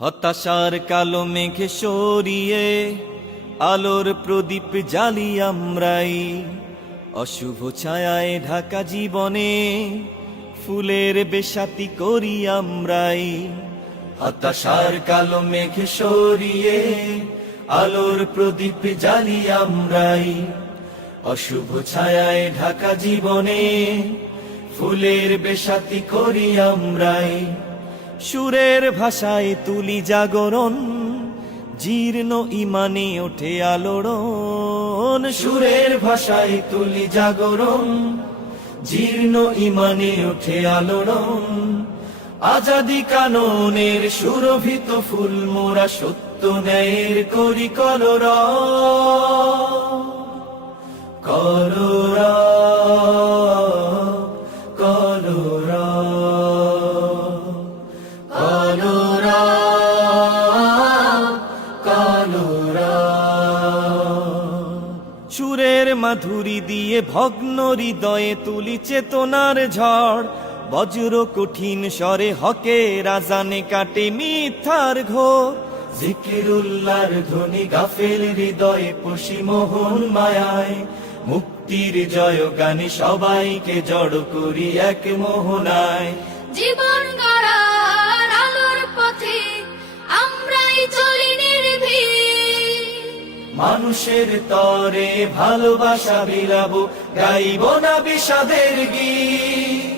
হতাশার কালো মেঘে সরিয়ে আলোর প্রদীপ জ্বালি আমরাই, অশুভ ছায়ায় ঢাকা জীবনে ফুলের বেশাতি করি আমরাই। হতাশার কালো মেঘে সরিয়ে আলোর প্রদীপ জ্বালি আমরাই, অশুভ ছায়ায় ঢাকা জীবনে ফুলের বেশাতি করি আমরাই। সুরের ভাষায় তুলি জাগরণ, জীর্ণ ইমানে ওঠে আলোড়ন। সুরের ভাষায় তুলি জাগরণ, জীর্ণ ইমানে ওঠে আলোড়ন। আজাদি কাননের সুরভিত ফুল মোরা সত্য ন্যায়ের করি কলরব, কলরব, কলরব, সুরের মাধুরী দিয়ে ভগ্ন হৃদয়ে তুলি চেতনার ঝড়। বজ্র কঠিন স্বরে হকের আজানে কাটে মিথ্যার ঘোর। জিকিরুল্লাহর ধ্বনি গাফেল হৃদয়ে পশি মোহন মায়ায়। মুক্তির জয় গানে সবাইকে জড় করি এক মোহনায়। জীবন গড়ার আলোর পথে আমরাই চলি নির্ভীক। মানুষের তরে ভালোবাসা বিলাবো, গাইব না বিষাদের গীত।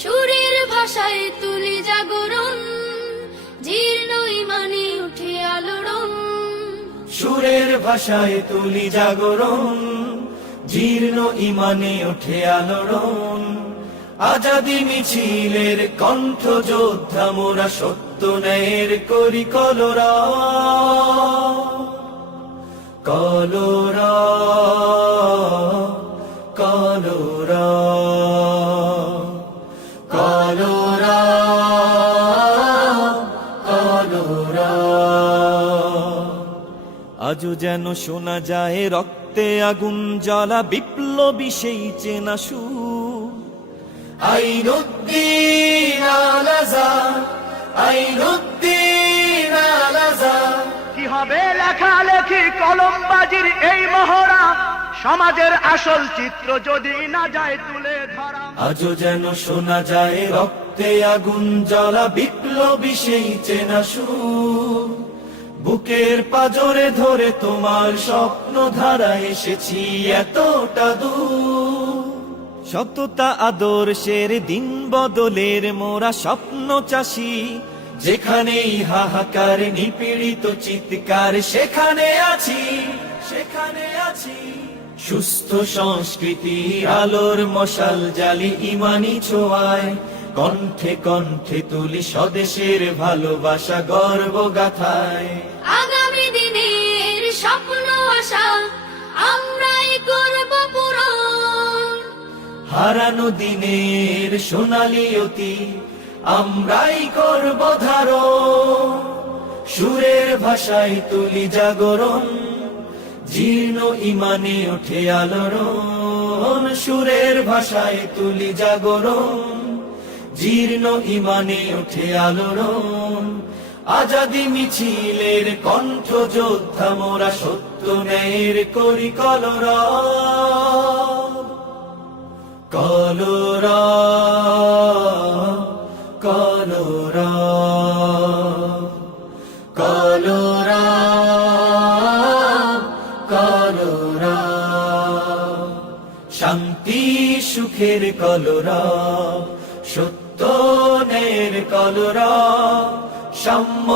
সুরের ভাষায় তুলি জাগরণ, জীর্ণ ইমানে উঠে আলোড়ন। সুরের ভাষায় তুলি জাগরণ, জীর্ণ ইমানে ওঠে আলোড়ন। আজাদি মিছিলের কণ্ঠ যোদ্ধা মোরা সত্য ন্যায়ের করি কলরব, কলরব, কলরব, কলরব, কলরব। আজও যেন শোনা যায় রক্তে আগুন জ্বালা বিপ্লবী সেই চেনা সুর। আইনুদ্দিন আল আযাদ, আইনুদ্দিন আল আযাদ। কি হবে লেখালেখি কলমবাজির এই মহড়া, সমাজের আসল চিত্র যদি না যায় তুলে ধরা। আজও যেন শোনা যায় রক্তে আগুন জ্বালা বিপ্লবী সেই চেনা সুর। বুকের পাজরে ধরে তোমার স্বপ্ন ধারা এসেছি এতটা দূর। সততা আদর্শের দিন বদলের মোরা স্বপ্ন চাষি। যেখানেই হাহাকার নিপীড়িত চিৎকার সেখানে আছি, সেখানে আছি। সুস্থ সংস্কৃতির আলোর মশাল জ্বালি ইমানি ছোঁয়ায়। কণ্ঠে কণ্ঠে তুলি স্বদেশের ভালোবাসা গর্ব গাথায়। আগামী দিনের স্বপ্ন আশা আমরাই করব পূরণ। হারানো দিনের সোনালি অতীত আমরাই করব ধারণ। সুরের ভাষায় তুলি জাগরণ, জীর্ণ ইমানে ওঠে আলোড়ন। সুরের ভাষায় তুলি জাগরণ, জীর্ণ ইমানে ওঠে আলোড়ন। আজাদি মিছিলের কণ্ঠ যোদ্ধা মোরা সত্য ন্যায়ের করি কলরব, কলরব, কলরব, কলরব, কলরব। শান্তি সুখের কলরব, সত্য ন্যায়ের কলরব, সাম্য